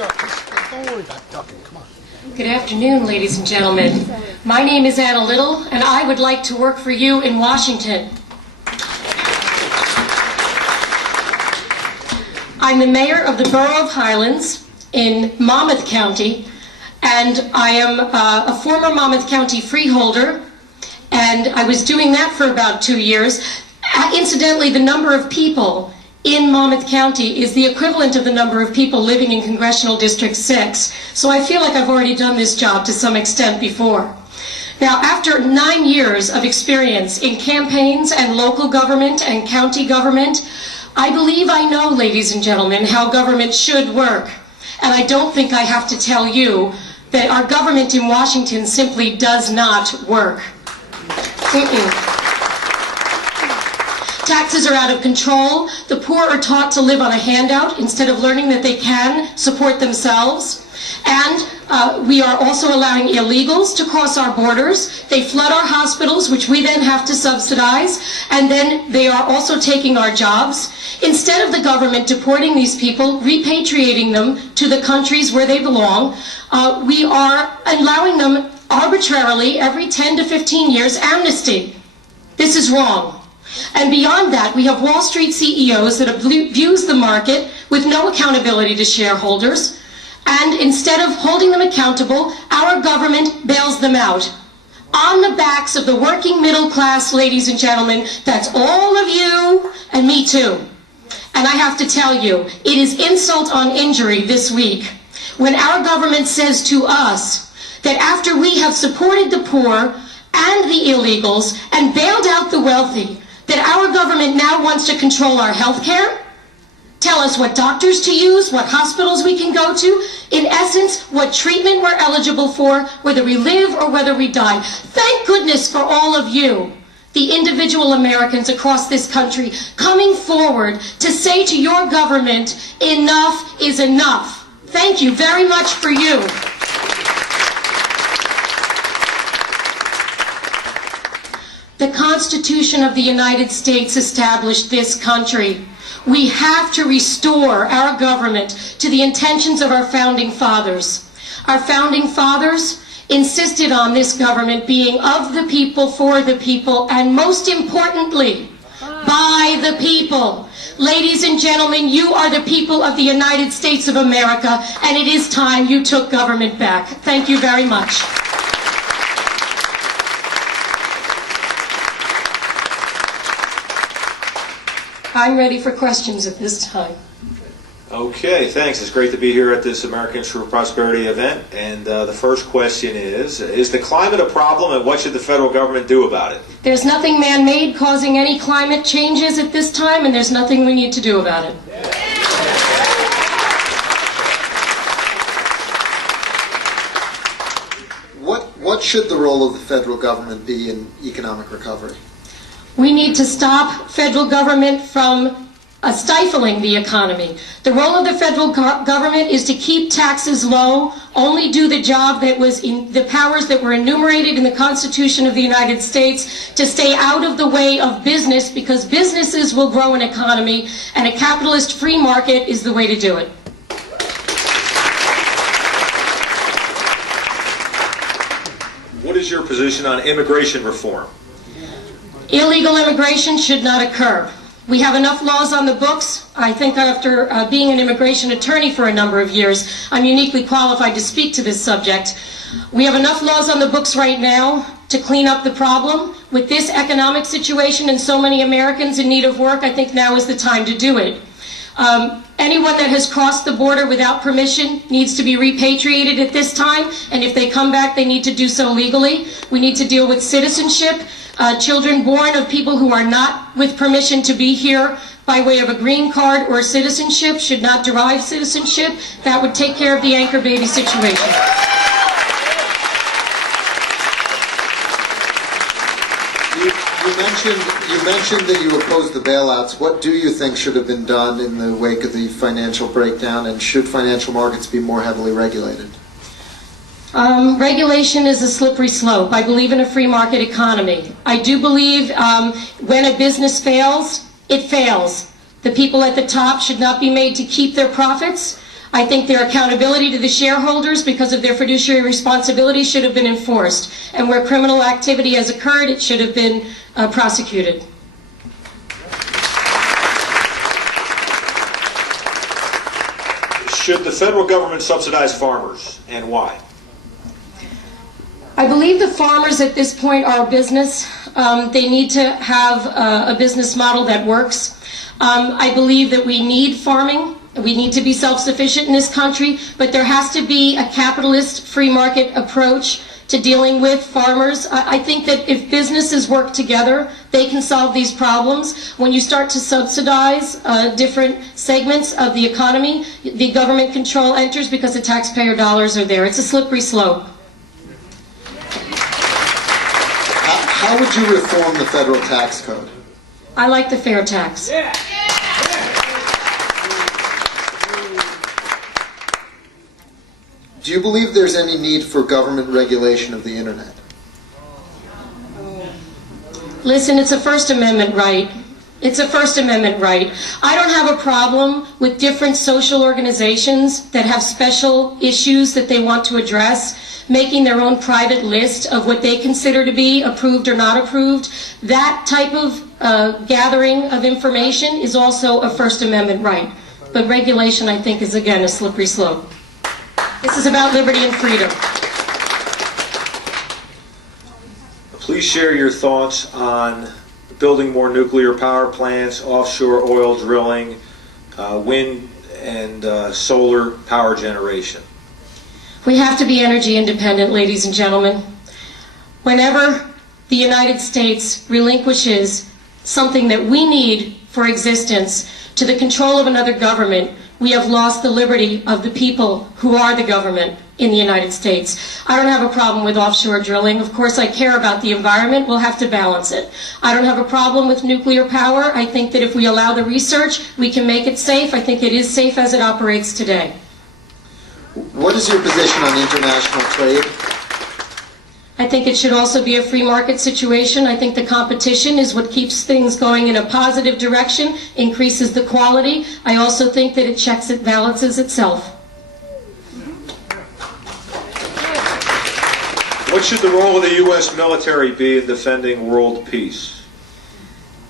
Don't worry about ducking. Come on. Good afternoon, ladies and gentlemen. My name is Anna Little, and I would like to work for you in Washington. I'm the mayor of the Borough of Highlands in Monmouth County, and I am a former Monmouth County freeholder, and I was doing that for about 2 years. Incidentally, the number of people in Monmouth County is the equivalent of the number of people living in Congressional District 6. So I feel like I've already done this job to some extent before. Now, after 9 years of experience in campaigns and local government and county government, I believe I know, ladies and gentlemen, how government should work. And I don't think I have to tell you that our government in Washington simply does not work. Taxes are out of control. The poor are taught to live on a handout instead of learning that they can support themselves. And we are also allowing illegals to cross our borders. They flood our hospitals, which we then have to subsidize. And then they are also taking our jobs. Instead of the government deporting these people, repatriating them to the countries where they belong, we are allowing them arbitrarily every 10 to 15 years amnesty. This is wrong. And beyond that, we have Wall Street CEOs that abuse the market with no accountability to shareholders. And instead of holding them accountable, our government bails them out. On the backs of the working middle class, ladies and gentlemen, that's all of you and me too. And I have to tell you, it is insult on injury this week when our government says to us that after we have supported the poor and the illegals and bailed out the wealthy, that our government now wants to control our health care, tell us what doctors to use, what hospitals we can go to, in essence, what treatment we're eligible for, whether we live or whether we die. Thank goodness for all of you, the individual Americans across this country, coming forward to say to your government, enough is enough. Thank you very much for you. The Constitution of the United States established this country. We have to restore our government to the intentions of our founding fathers. Our founding fathers insisted on this government being of the people, for the people, and most importantly, by the people. Ladies and gentlemen, you are the people of the United States of America, and it is time you took government back. Thank you very much. I'm ready for questions at this time. Okay, thanks. It's great to be here at this Americans for Prosperity event. And the first question is the climate a problem, and what should the federal government do about it? There's nothing man-made causing any climate changes at this time, and there's nothing we need to do about it. What should the role of the federal government be in economic recovery? We need to stop federal government from stifling the economy. The role of the federal government is to keep taxes low, only do the job that was in the powers that were enumerated in the Constitution of the United States, to stay out of the way of business, because businesses will grow an economy, and a capitalist free market is the way to do it. What is your position on immigration reform? Illegal immigration should not occur. We have enough laws on the books. I think after being an immigration attorney for a number of years, I'm uniquely qualified to speak to this subject. We have enough laws on the books right now to clean up the problem. With this economic situation and so many Americans in need of work, I think now is the time to do it. Anyone that has crossed the border without permission needs to be repatriated at this time, and if they come back, they need to do so legally. We need to deal with citizenship. Children born of people who are not with permission to be here by way of a green card or citizenship should not derive citizenship. That would take care of the anchor baby situation. You mentioned that you opposed the bailouts. What do you think should have been done in the wake of the financial breakdown, and should financial markets be more heavily regulated? Regulation is a slippery slope. I believe in a free market economy. I do believe when a business fails, it fails. The people at the top should not be made to keep their profits. I think their accountability to the shareholders because of their fiduciary responsibility should have been enforced. And where criminal activity has occurred, it should have been prosecuted. Should the federal government subsidize farmers, and why? I believe the farmers at this point are a business. They need to have a business model that works. I believe that we need farming. We need to be self-sufficient in this country, but there has to be a capitalist free market approach to dealing with farmers. I think that if businesses work together, they can solve these problems. When you start to subsidize different segments of the economy, the government control enters because the taxpayer dollars are there. It's a slippery slope. How would you reform the federal tax code? I like the fair tax. Yeah. Do you believe there's any need for government regulation of the internet? Listen, it's a First Amendment right. It's a First Amendment right. I don't have a problem with different social organizations that have special issues that they want to address, making their own private list of what they consider to be approved or not approved. That type of gathering of information is also a First Amendment right. But regulation, I think, is again a slippery slope. This is about liberty and freedom. Please share your thoughts on building more nuclear power plants, offshore oil drilling, wind and solar power generation. We have to be energy independent, ladies and gentlemen. Whenever the United States relinquishes something that we need for existence to the control of another government, we have lost the liberty of the people who are the government in the United States. I don't have a problem with offshore drilling. Of course, I care about the environment. We'll have to balance it. I don't have a problem with nuclear power. I think that if we allow the research, we can make it safe. I think it is safe as it operates today. What is your position on international trade? I think it should also be a free market situation. I think the competition is what keeps things going in a positive direction, increases the quality. I also think that it checks it, balances itself. What should the role of the U.S. military be in defending world peace?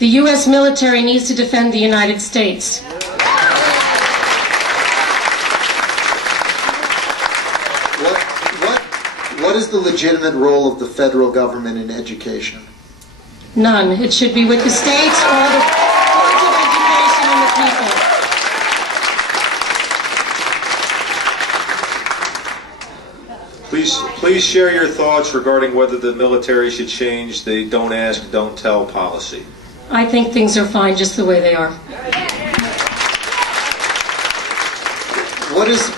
The U.S. military needs to defend the United States. What is the legitimate role of the federal government in education? None. It should be with the states or the boards of education and the people. Please share your thoughts regarding whether the military should change the don't ask, don't tell policy. I think things are fine just the way they are.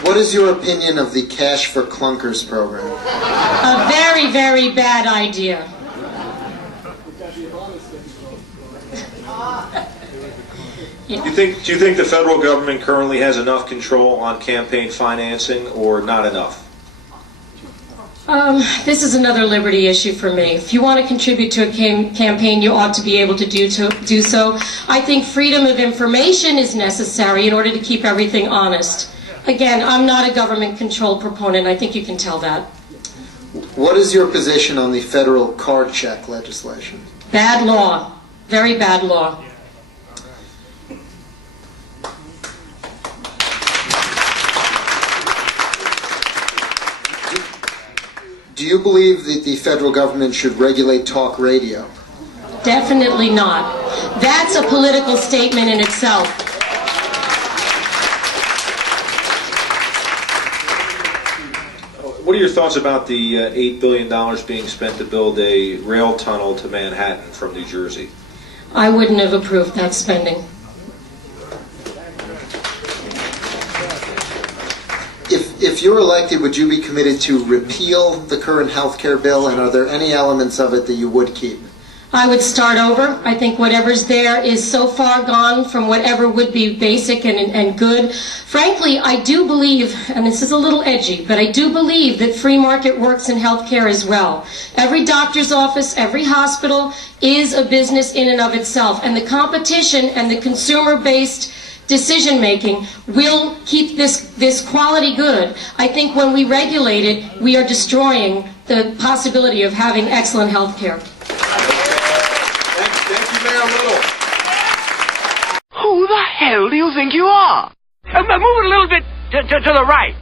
What is your opinion of the Cash for Clunkers program? A very, very bad idea. Do you think the federal government currently has enough control on campaign financing or not enough? This is another liberty issue for me. If you want to contribute to a campaign, you ought to be able to do so. I think freedom of information is necessary in order to keep everything honest. Again, I'm not a government control proponent. I think you can tell that. What is your position on the federal card check legislation? Bad law. Very bad law. Do you believe that the federal government should regulate talk radio? Definitely not. That's a political statement in itself. What are your thoughts about the $8 billion being spent to build a rail tunnel to Manhattan from New Jersey? I wouldn't have approved that spending. If you're elected, would you be committed to repeal the current health care bill, and are there any elements of it that you would keep? I would start over. I think whatever's there is so far gone from whatever would be basic and good. Frankly, I do believe, and this is a little edgy, but I do believe that free market works in healthcare as well. Every doctor's office, every hospital is a business in and of itself, and the competition and the consumer-based decision-making will keep this quality good. I think when we regulate it, we are destroying the possibility of having excellent health care. Thank you, Mayor Little. Who the hell do you think you are? Move it a little bit to the right.